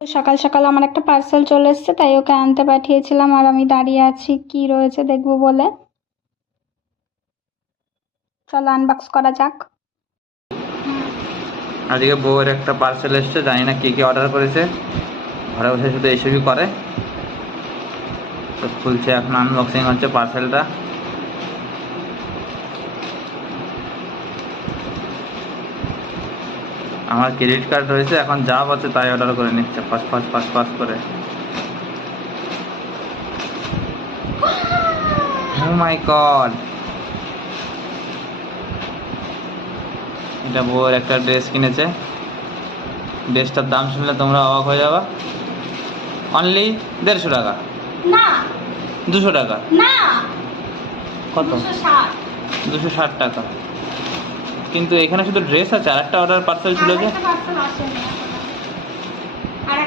তো সকাল সকাল আমার একটা পার্সেল চলে এসেছে, তাই ওকে আনতে পাঠিয়েছিলাম আর আমি দাঁড়িয়ে আছি কি রয়েছে দেখবো বলে। চলো আনবক্স করা যাক। আজকে বউয়ের একটা পার্সেল এসছে, জানি না কি কি অর্ডার করেছে। ঘরে বসে শুধু এইসবই করে। তো খুলছে, এখন আনবক্সিং হচ্ছে পার্সেলটা। আমার ক্রেডিট কার্ড রয়েছে, এখন যা পাচ্ছে তাই অর্ডার করে নিচ্ছে, ফাস্ট ফাস্ট ফাস্ট ফাস্ট করে। ও মাই গড, এটা বউয়ের একটা ড্রেস কিনেছে। ড্রেসটার দাম শুনলে তোমরা অবাক হয়ে যাবা। অনলি 150 টাকা, না 200 টাকা, না কত? 260। 260 টাকা। কিন্তু এখানে শুধু ড্রেস আছে, আর একটা অর্ডার পার্সেল ছিল যে। পার্সেল আসেনি।